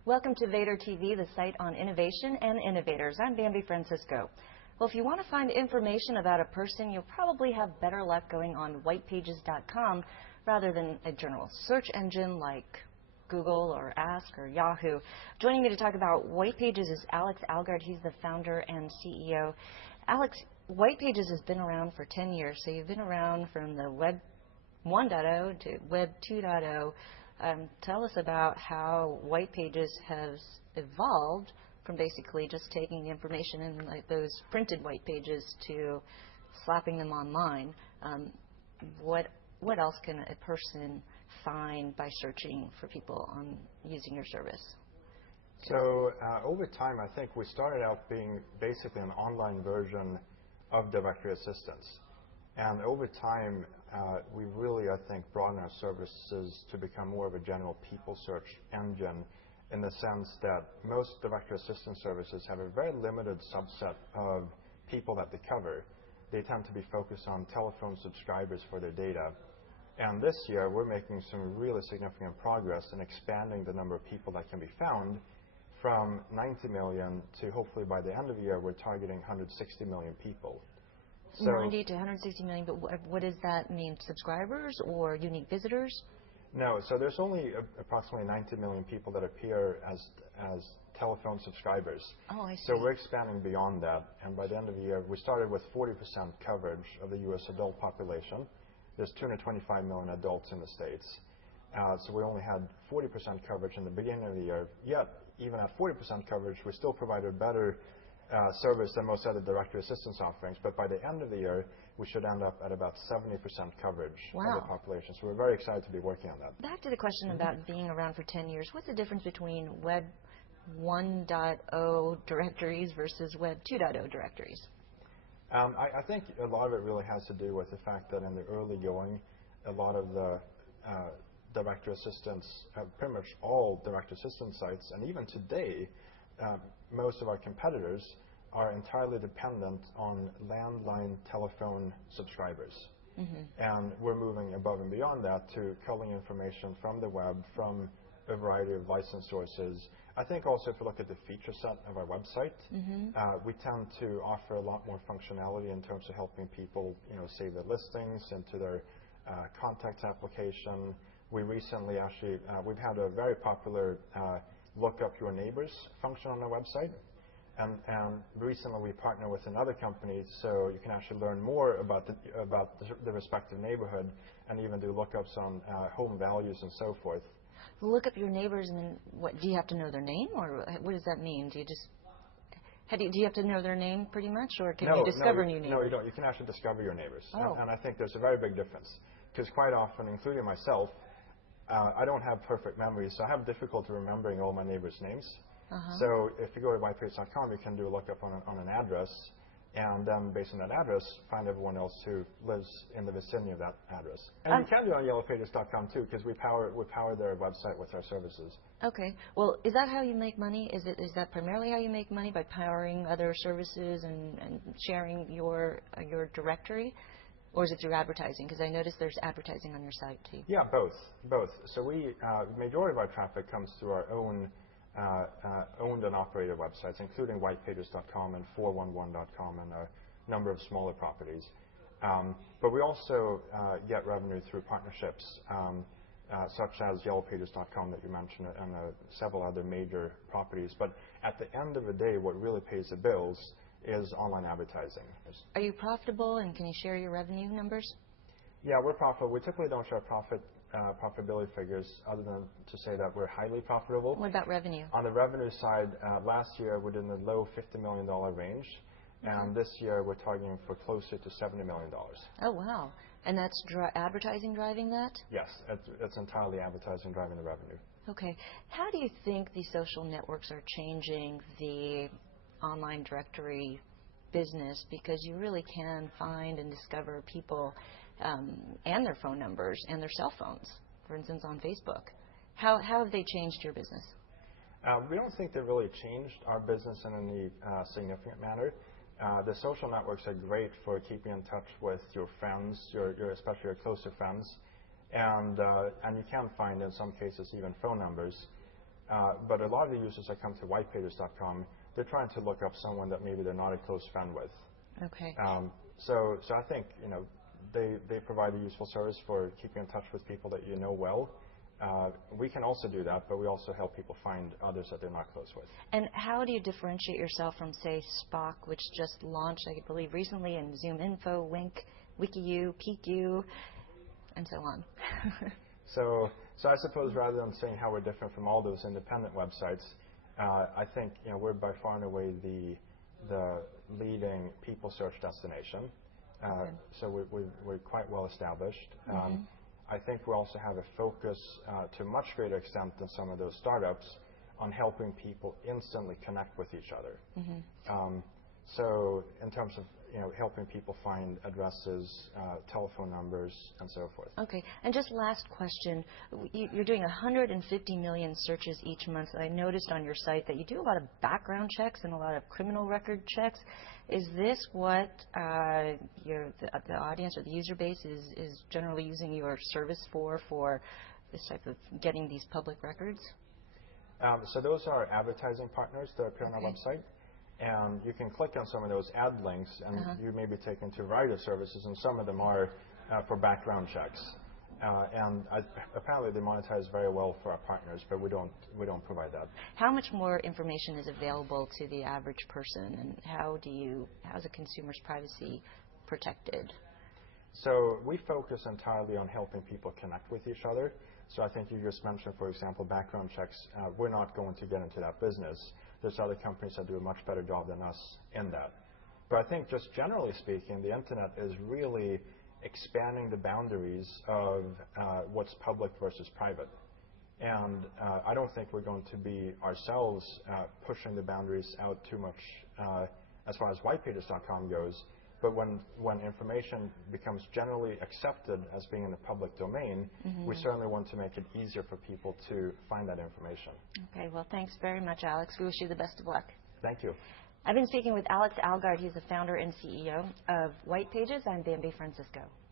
Welcome to Vader TV, the site on innovation and innovators. I'm Bambi Francisco. Well, if you want to find information about a person, you'll probably have better luck going on WhitePages.com rather than a general search engine like Google or Ask or Yahoo. Joining me to talk about WhitePages is Alex Algard. He's the founder and CEO. Alex, WhitePages has been around for 10 years, so you've been around from the Web 1.0 to Web 2.0. Tell us about how WhitePages has evolved from basically just taking the information in like those printed white pages to slapping them online. What else can a person find by searching for people on using your service? So over time, I think we started out being basically an online version of directory assistance. And over time, we really, I think, broadened our services to become more of a general people search engine in the sense that most directory assistance services have a very limited subset of people that they cover. They tend to be focused on telephone subscribers for their data. And this year, we're making some really significant progress in expanding the number of people that can be found from 90 million to hopefully by the end of the year, we're targeting 160 million people. So 90 to 160 million, but what does that mean? Subscribers or unique visitors? No, so there's only approximately 90 million people that appear as telephone subscribers. Oh, I see. So we're expanding beyond that, and by the end of the year, we started with 40% coverage of the U.S. adult population. There's 225 million adults in the States. So we only had 40% coverage in the beginning of the year, yet even at 40% coverage, we still provided better service than most other directory assistance offerings, but by the end of the year, we should end up at about 70% coverage of the population. So we're very excited to be working on that. Back to the question about being around for 10 years. What's the difference between Web 1.0 directories versus Web 2.0 directories? I think a lot of it really has to do with the fact that in the early going, a lot of the directory assistance, pretty much all directory assistance sites, and even today, most of our competitors are entirely dependent on landline telephone subscribers. And we're moving above and beyond that to culling information from the web, from a variety of license sources. I think also if you look at the feature set of our website, we tend to offer a lot more functionality in terms of helping people save their listings into their contacts application. We recently actually, we've had a very popular look up your neighbors function on our website. And recently we partnered with another company so you can actually learn more about the respective neighborhood and even do lookups on home values and so forth. Look up your neighbors, and then what, do you have to know their name, or what does that mean? Do you just do you have to know their name pretty much, or can you discover new neighbors? No, you don't. You can actually discover your neighbors. Oh. And I think there's a very big difference because quite often, including myself, I don't have perfect memories, so I have difficulty remembering all my neighbors' names. So if you go to WhitePages.com, you can do a lookup on an address, and then based on that address, find everyone else who lives in the vicinity of that address. And you can do it on YellowPages.com too, because we power their website with our services. Okay. Well, is that how you make money? Is that primarily how you make money, by powering other services and sharing your directory? Or is it through advertising? Because I noticed there's advertising on your site too. Yeah, both. So the majority of our traffic comes through our own owned and operated websites, including WhitePages.com and 411.com and a number of smaller properties. But we also get revenue through partnerships, such as YellowPages.com that you mentioned, and several other major properties. But at the end of the day, what really pays the bills is online advertising. Are you profitable, and can you share your revenue numbers? Yeah, we're profitable. We typically don't share profitability figures other than to say that we're highly profitable. What about revenue? On the revenue side, last year we did in the low $50 million range, and this year we're targeting for closer to $70 million. Oh, wow. And that's advertising driving that? Yes, it's entirely advertising driving the revenue. Okay. How do you think the social networks are changing the online directory business, because you really can find and discover people and their phone numbers and their cell phones, for instance, on Facebook. How have they changed your business? We don't think they've really changed our business in any significant manner. The social networks are great for keeping in touch with your friends, especially your closer friends, and you can find in some cases even phone numbers. But a lot of the users that come to WhitePages.com, they're trying to look up someone that maybe they're not a close friend with. Okay. So I think they provide a useful service for keeping in touch with people that you know well. We can also do that, but we also help people find others that they're not close with. And how do you differentiate yourself from, say, Spock, which just launched, I believe, recently, and ZoomInfo, Wink, WikiU, PeakU, and so on? So I suppose rather than saying how we're different from all those independent websites, I think we're by far and away the leading people search destination. Okay. So we're quite well established. I think we also have a focus to a much greater extent than some of those startups on helping people instantly connect with each other. So in terms of helping people find addresses, telephone numbers, and so forth. Okay, and just last question. You're doing 150 million searches each month. I noticed on your site that you do a lot of background checks and a lot of criminal record checks. Is this what the audience or the user base is generally using your service for this type of getting these public records? So those are advertising partners that appear on our website. And you can click on some of those ad links, and you may be taken to a variety of services, and some of them are for background checks. And apparently they monetize very well for our partners, but we don't provide that. How much more information is available to the average person, and how's a consumer's privacy protected? So we focus entirely on helping people connect with each other. So I think you just mentioned, for example, background checks. We're not going to get into that business. There's other companies that do a much better job than us in that. But I think just generally speaking, the internet is really expanding the boundaries of what's public versus private. And I don't think we're going to be ourselves pushing the boundaries out too much as far as WhitePages.com goes. But when information becomes generally accepted as being in the public domain, we certainly want to make it easier for people to find that information. Okay, well, thanks very much, Alex. We wish you the best of luck. Thank you. I've been speaking with Alex Algard. He's the founder and CEO of WhitePages. I'm Bambi Francisco.